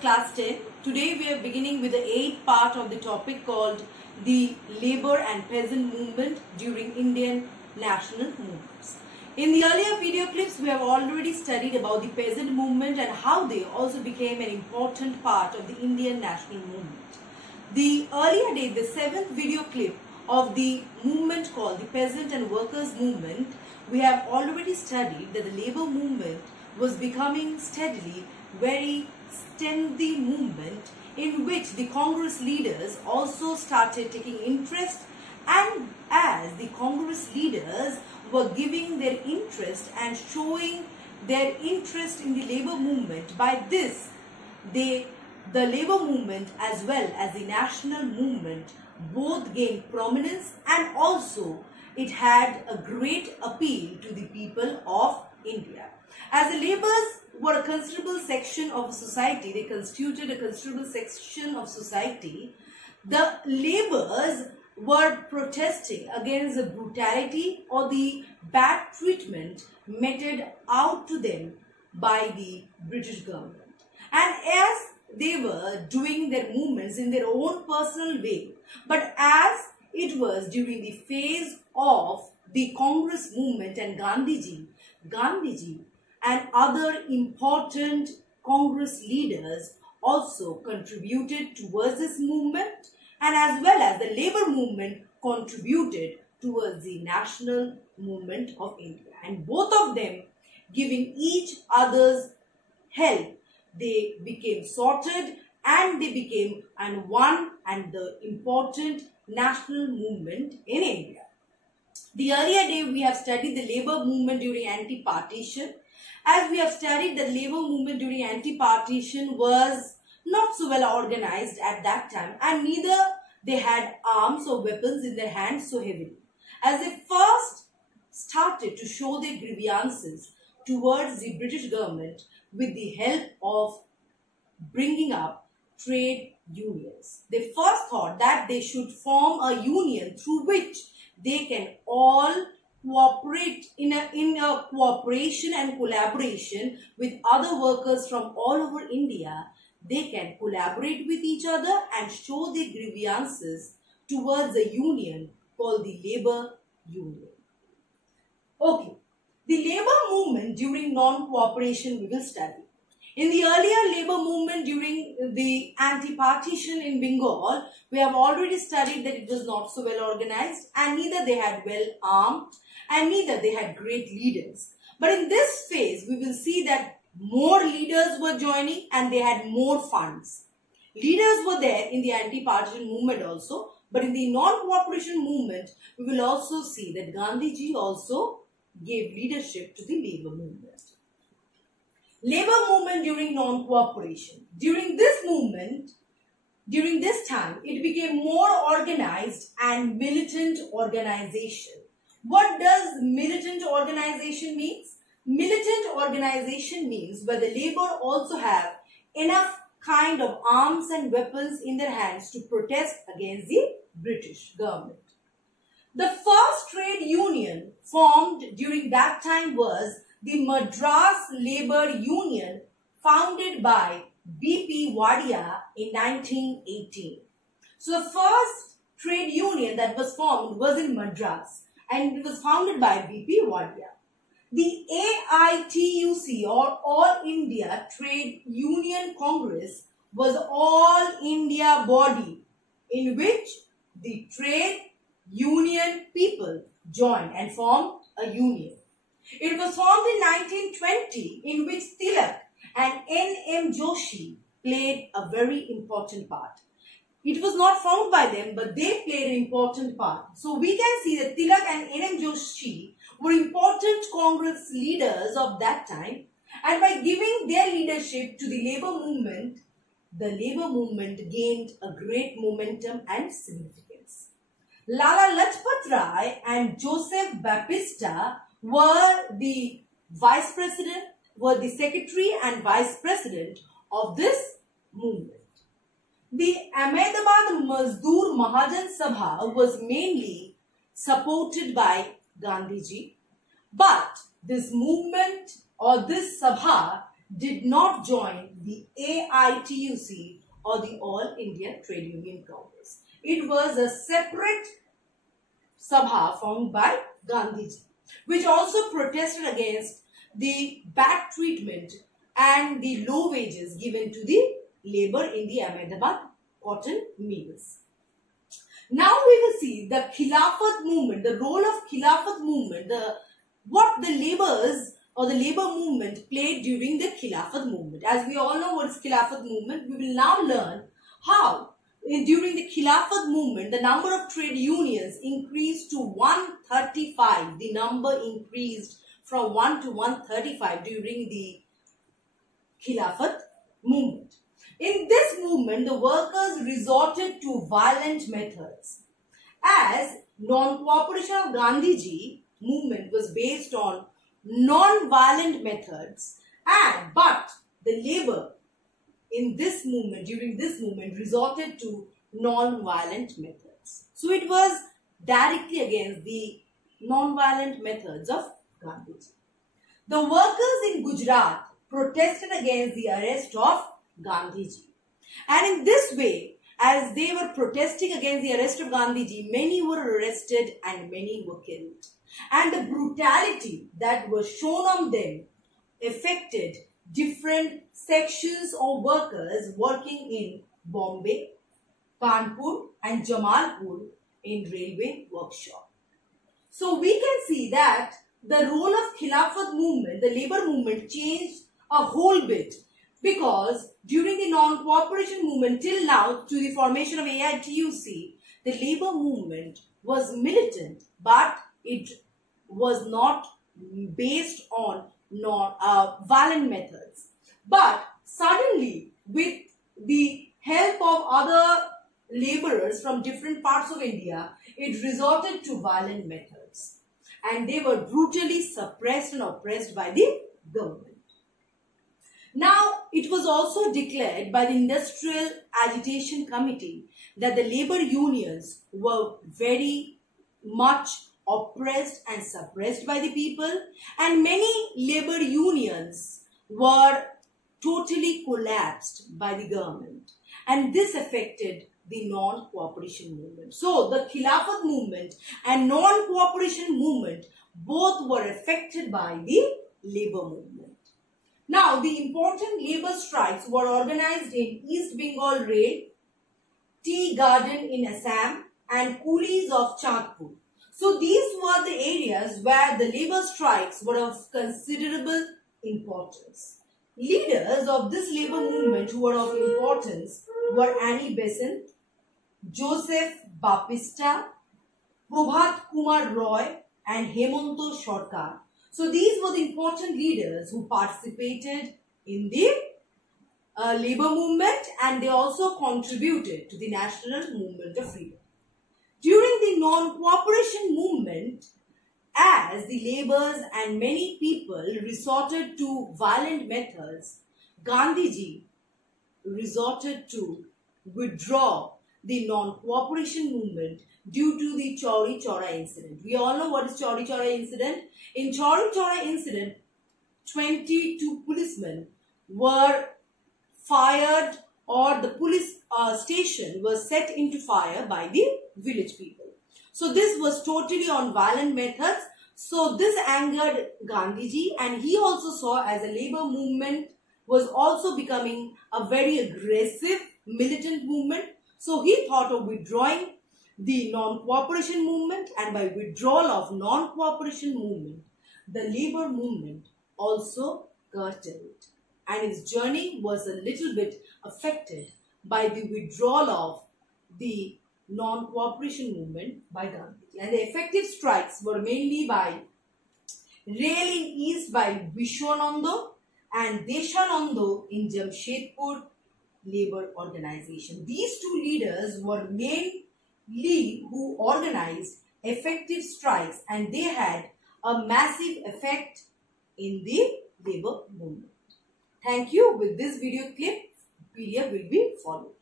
of class 10. Today we are beginning with the 8th part of the topic called the labor and peasant movement during Indian national movements. In the earlier video clips, we have already studied about the peasant movement and how they also became an important part of the Indian national movement. The earlier day, the 7th video clip of the movement called the peasant and workers movement, we have already studied that the labor movement was becoming steadily very stealthy movement in which the Congress leaders also started taking interest, and as the Congress leaders were giving their interest and showing their interest in the labor movement, by this the labor movement as well as the national movement both gained prominence, and also it had a great appeal to the people of India. As the laborers were a considerable section of society, they constituted a considerable section of society, the laborers were protesting against the brutality or the bad treatment meted out to them by the British government. And as they were doing their movements in their own personal way, but as it was during the phase of the Congress movement and Gandhiji and other important Congress leaders also contributed towards this movement, and as well as the labor movement contributed towards the national movement of India. And both of them giving each other's help, they became sorted and they became one and the important national movement in India. The earlier day we have studied the labor movement during anti-partition. As we have studied, the labor movement during anti-partition was not so well organized at that time, and neither they had arms or weapons in their hands so heavily. As they first started to show their grievances towards the British government with the help of bringing up trade unions, they first thought that they should form a union through which they can all cooperate in a cooperation and collaboration with other workers from all over India. They can collaborate with each other and show their grievances towards a union called the labor union. Okay, the labor movement during non-cooperation we will study. In the earlier labor movement during the anti-partition in Bengal, we have already studied that it was not so well organized, and neither they had well armed, and neither they had great leaders. But in this phase, we will see that more leaders were joining and they had more funds. Leaders were there in the anti-partition movement also, but in the non-cooperation movement, we will also see that Gandhiji also gave leadership to the labor movement. Labor movement during non-cooperation. During this movement, during this time, it became more organized and militant organization. What does militant organization means? Militant organization means where the labor also have enough kind of arms and weapons in their hands to protest against the British government. The first trade union formed during that time was the Madras Labour Union, founded by B.P. Wadia in 1918. So the first trade union that was formed was in Madras, and it was founded by B.P. Wadia. The AITUC, or All India Trade Union Congress, was all India body in which the trade union people joined and formed a union. It was formed in 1920, in which Tilak and N.M. Joshi played a very important part. It was not formed by them, but they played an important part. So we can see that Tilak and N.M. Joshi were important Congress leaders of that time, and by giving their leadership to the labor movement gained a great momentum and significance. Lala Lajpat Rai and Joseph Baptista were the secretary and vice president of this movement. The Ahmedabad Mazdoor Mahajan Sabha was mainly supported by Gandhiji, but this movement or this Sabha did not join the AITUC or the All India Trade Union Congress. It was a separate sabha formed by Gandhiji, which also protested against the bad treatment and the low wages given to the labor in the Ahmedabad cotton mills. Now we will see the Khilafat movement, the role of Khilafat movement, what the laborers or the labor movement played during the Khilafat movement. As we all know what is Khilafat movement, we will now learn how during the Khilafat movement the number of trade unions increased to 135. The number increased from 1 to 135 during the Khilafat movement. In this movement, the workers resorted to violent methods. As non-cooperation of Gandhiji movement was based on non-violent methods, but the labor in this movement, during this movement, resorted to non-violent methods. So it was directly against the non-violent methods of Gandhiji. The workers in Gujarat protested against the arrest of Gandhiji. And in this way, as they were protesting against the arrest of Gandhiji, many were arrested and many were killed. And the brutality that was shown on them affected different sections of workers working in Bombay, Kanpur and Jamalpur in railway workshop. So we can see that the role of Khilafat movement, the labor movement, changed a whole bit, because during the non-cooperation movement till now to the formation of AITUC, the labor movement was militant, but it was not based on violent methods. But suddenly, with the help of other laborers from different parts of India, it resorted to violent methods, and they were brutally suppressed and oppressed by the government. Now, it was also declared by the Industrial Agitation Committee that the labor unions were very much oppressed and suppressed by the people, and many labor unions were totally collapsed by the government, and this affected the non-cooperation movement. So, the Khilafat movement and non-cooperation movement both were affected by the labor movement. Now, the important labor strikes were organized in East Bengal Rail, Tea Garden in Assam, and Coolies of Chandpur. So, these were the areas where the labor strikes were of considerable importance. Leaders of this labor movement who were of importance were Annie Besant, Joseph Baptista, Prabhat Kumar Roy, and Hemanto Sarkar. So these were the important leaders who participated in the labor movement, and they also contributed to the national movement of freedom. During the non-cooperation movement, as the laborers and many people resorted to violent methods, Gandhiji resorted to withdraw the non-cooperation movement due to the Chauri Chaura incident. We all know what is Chauri Chaura incident. In Chauri Chaura incident, 22 policemen were fired, or the police station was set into fire by the village people. So this was totally on violent methods. So this angered Gandhiji, and he also saw as a labor movement was also becoming a very aggressive militant movement. So he thought of withdrawing the non-cooperation movement, and by withdrawal of non-cooperation movement, the labor movement also curtailed, and his journey was a little bit affected by the withdrawal of the non-cooperation movement by Gandhi. And the effective strikes were mainly by Rail in East by Vishwanando and Deshanando in Jamshedpur labor organization. These two leaders were mainly who organized effective strikes, and they had a massive effect in the labor movement. Thank you. With this video clip, PDF will be followed.